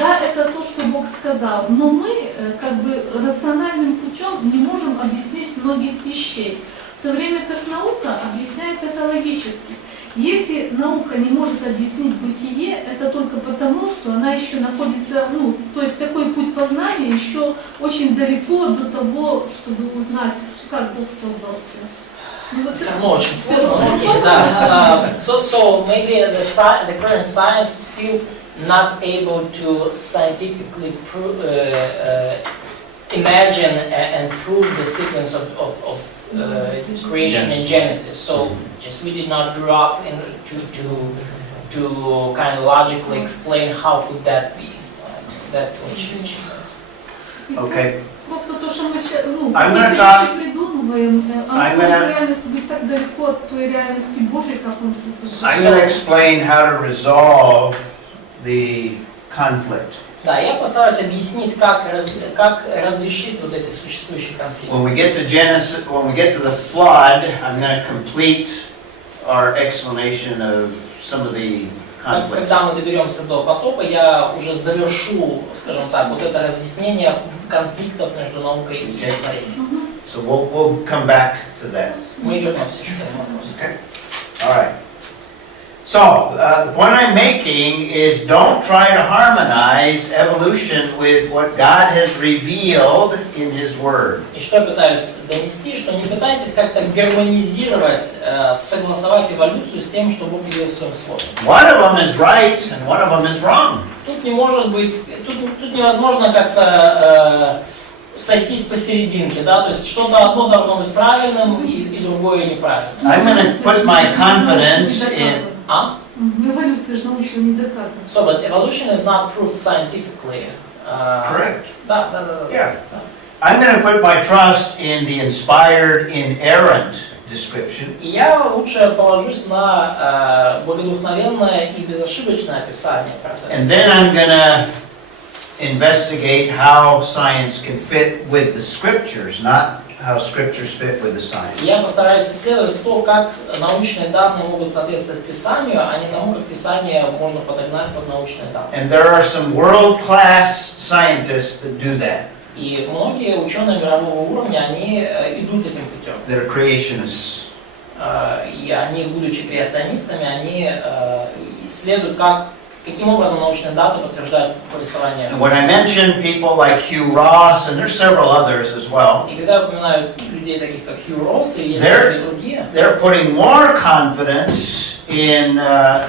да, это то, что Бог сказал, но мы как бы рациональным путем не можем объяснить многих вещей, в то время как наука объясняет это логически. Если наука не может объяснить бытие, это только потому, что она еще находится, то есть такой путь познания еще очень далеко до того, чтобы узнать, как Бог создал все. Все равно очень сложно. Okay, да. So maybe the current science still not able to scientifically imagine and prove the sequence of creation in Genesis. So just we did not grow up to kind of logically explain how could that be. That's what she says. Okay. Просто то, что мы I'm придумываем, оно может в реальности быть так далеко от той реальности Божьей, как Он создал. I'm going to explain how to resolve the conflict. Да, я постараюсь объяснить, как разрешить вот эти существующие конфликты. When we get to Genesis, when we get to the flood, I'm going to complete our explanation of some of the conflicts. Когда мы доберемся до потопа, я уже завершу, скажем так, вот это разъяснение конфликтов между наукой и творением. So we'll come back to that. Мы вернемся еще к этому вопросу. Okay. All right. So, the point I'm making is don't try to harmonize evolution with what God has revealed in His Word. И что я пытаюсь донести, что не пытайтесь как-то гармонизировать, согласовать эволюцию с тем, что Бог видел в своем слове. One of them is right and one of them is wrong. Тут не может быть, тут невозможно как-то сойтись посерединке, да, то есть что-то одно должно быть правильным и другое неправильным. I'm going to put my confidence in. Эволюция же научно не доказана. So, but evolution is not proved scientifically. Correct. Да. Yeah. I'm going to put my trust in the inspired, inerrant description. И я лучше положусь на благодухновенное и безошибочное описание процесса. And then I'm going to investigate how science can fit with the scriptures, not how scriptures fit with the science. Я постараюсь исследовать то, как научные данные могут соответствовать Писанию, а не тому, как Писание можно подогнать под научные данные. And there are some world-class scientists that do that. И многие ученые мирового уровня, они идут этим путем. They're creationists. И они, будучи креационистами, они исследуют, каким образом научные даты подтверждают повествование. And when I mention people like Hugh Ross, and there's several others as well, И когда я упоминаю людей таких, как Хью Росс, и есть многие другие, they're putting more confidence in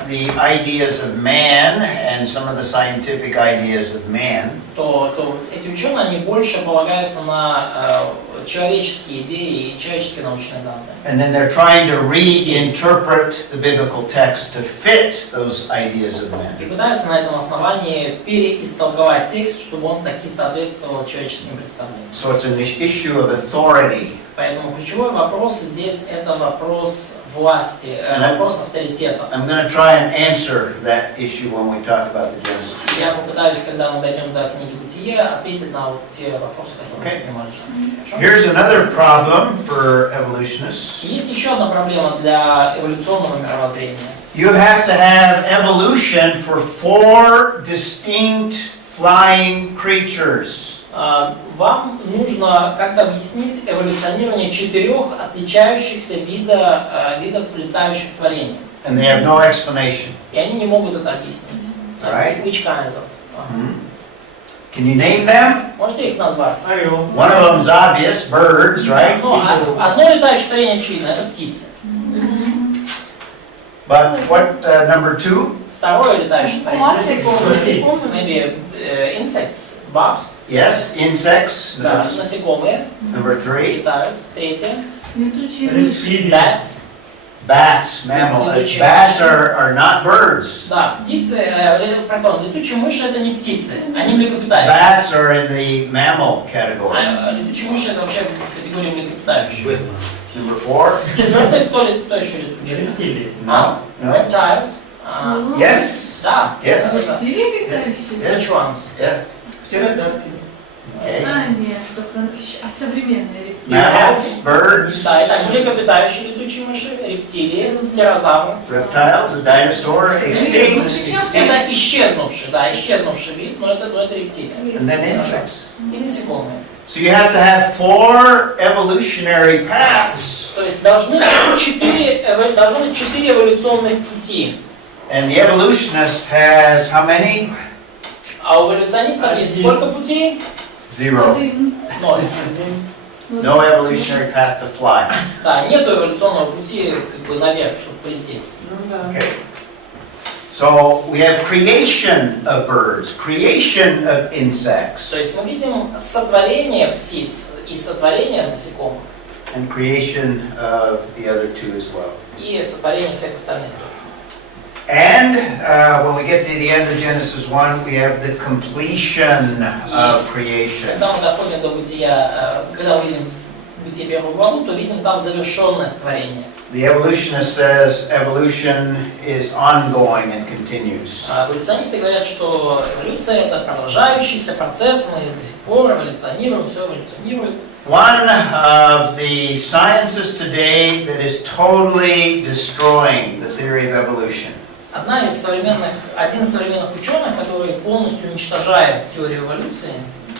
the ideas of man and some of the scientific ideas of man. то эти ученые, они больше полагаются на человеческие идеи и человеческие научные данные. And then they're trying to reinterpret the biblical text to fit those ideas of И men. пытаются на этом основании переистолковать текст, чтобы он таки соответствовал человеческим представлениям. So it's an issue of authority. Поэтому ключевой вопрос здесь это вопрос власти, вопрос авторитета. I'm going to try and answer that issue when we talk about the Genesis. Я попытаюсь, когда мы дойдем до книги Бытия, ответить на вот те вопросы, которые мы поднимали. Хорошо? Here's another problem for evolutionists. Есть еще одна проблема для эволюционного мировоззрения. You have to have evolution for 4 distinct flying creatures. Вам нужно как-то объяснить эволюционирование 4 отличающихся видов летающих творений. And they have no explanation. И они не могут это объяснить. Right. Which kind of? Can you name them? Можете их назвать? One of them's obvious, birds, right? Ну, одно летающее творение очевидно, это птицы. But what, number 2? Второе летающее творение. Насекомые. Maybe insects, bugs. Yes, insects. Да, That's насекомые number 3. летают. Третье. Летучие мыши. Bats. Bats, mammal. Bats are not birds. Да, птицы, летучие мыши это не птицы, они млекопитающие. Bats are in the mammal category. А летучие мыши это вообще категория млекопитающих. Number 4. Четвертое, кто летающие летучие? No. Reptiles. Yes. Да. Yes. Рептилии летающие? Which ones? Yeah. Okay. Нет, только современные рептилии. Mammals, birds, Да, это млекопитающие летучие мыши, рептилии, птерозавры. reptiles, a dinosaur, extinct, Это исчезнувший вид, но это рептилии. and then insects. И насекомые. So you have to have 4 evolutionary paths. То есть должны быть 4 эволюционных пути. And the evolutionist has how many? А у эволюционистов есть сколько путей? 0. Ноль. No evolutionary path to fly. Да, нет эволюционного пути как бы наверх, чтобы полететь. Okay. So we have creation of birds, creation of insects, То есть мы видим сотворение птиц и сотворение насекомых, and creation of the other 2 as well. и сотворение всех остальных. And when we get to the end of Genesis 1, we have the completion of creation. Когда мы доходим до бытия, когда мы видим Бытие 1 главу, то видим там завершенность творения. The evolutionist says evolution is ongoing and continues. Эволюционисты говорят, что эволюция это продолжающийся процесс, мы до сих пор эволюционируем, все эволюционирует. One of the sciences today that is totally destroying the theory of evolution Один из современных ученых, который полностью уничтожает теорию эволюции,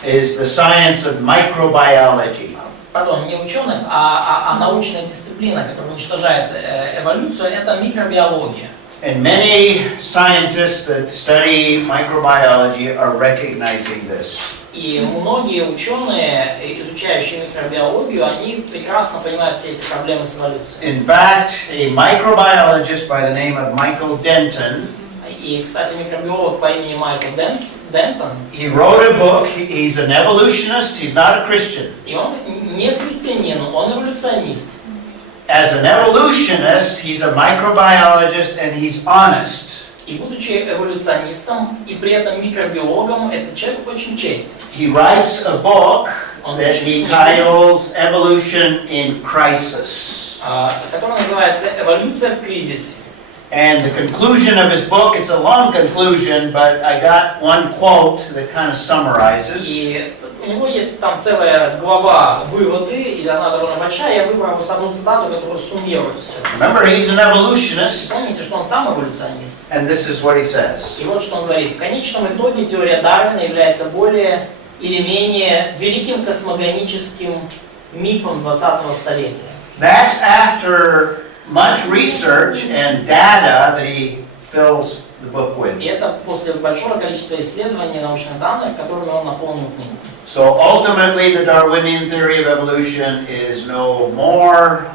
is the science of microbiology. Пардон, не ученых, а научная дисциплина, которая уничтожает эволюцию, это микробиология. And many scientists that study microbiology are recognizing this. И многие ученые, изучающие микробиологию, они прекрасно понимают все эти проблемы с эволюцией. In fact, a microbiologist by the name of Michael Denton, И, кстати, микробиолог по имени Майкл Дентон, he wrote a book. He's an evolutionist. He's not a Christian. и он не христианин, он эволюционист. As an evolutionist, he's a microbiologist and he's honest. И будучи эволюционистом и при этом микробиологом, этот человек очень честен. He writes a book that he titles Evolution in Crisis. который называется «Эволюция в кризисе». And the conclusion of his book, it's a long conclusion, but I got one quote that kind of summarizes. И у него есть там целая глава «Выводы», и она довольно большая. Я выбрал просто одну цитату, которая суммирует все. Remember, he's an evolutionist, Помните, что он сам эволюционист. and this is what he says. И вот что он говорит. В конечном итоге теория Дарвина является более или менее великим космогоническим мифом 20-го столетия. That's after much research and data that he fills the book with. И это после большого количества исследований и научных данных, которыми он наполнил книгу. So ultimately, the Darwinian theory of evolution is no more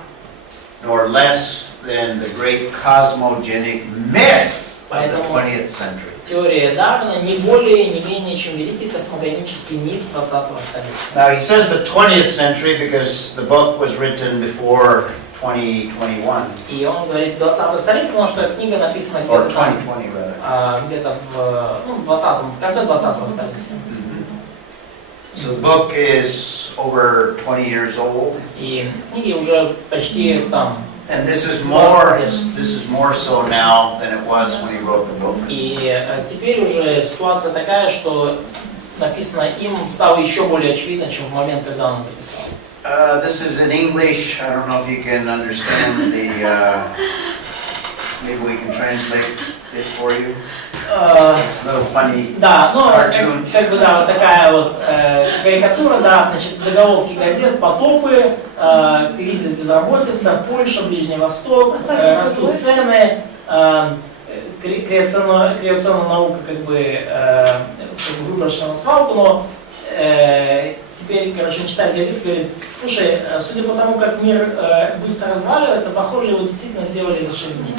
nor less than the great cosmogenic myth of the 20th century. Теория Дарвина не более и не менее, чем великий космогонический миф 20-го столетия. Now he says the 20th century because the book was written before 2021. И он говорит 20-е столетие, потому что книга написана Or где-то там, 2020 rather. где-то в конце 20-го столетия. So the book is over 20 years old. И книги уже почти там. And this is more so now than it was when he wrote the book. И теперь уже ситуация такая, что написано им стало еще более очевидно, чем в момент, когда он это писал. This is in English. I don't know if you can understand the. Maybe we can translate it for you. A little funny. Да, ну cartoon. как бы да, вот такая вот карикатура, да, значит, заголовки газет, потопы, кризис, безработица, Польша, Ближний Восток, растут цены, креационная наука как бы выброшена на свалку, но теперь, короче, он читает газету и говорит, слушай, судя по тому, как мир быстро разваливается, похоже, его действительно сделали за 6 дней.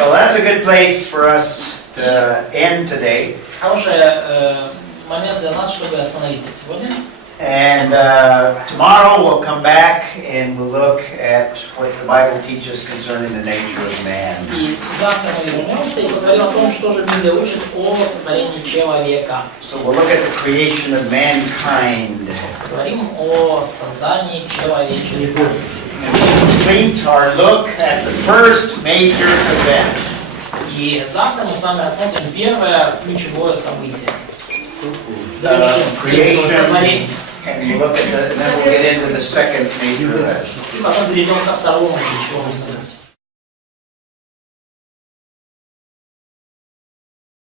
Well, that's a good place for us to end today. Хороший момент для нас, чтобы остановиться сегодня. And tomorrow we'll come back and we'll look at what the Bible teaches concerning the nature of man. И завтра мы вернемся и поговорим о том, что же Библия учит о сотворении человека. So we'll look at the creation of mankind. Поговорим о создании человечества. Complete our look at the first major event. И завтра мы с вами рассмотрим первое ключевое событие. Creation, and we'll look at and then we'll get into the second major event. И потом перейдем ко второму ключевому событию.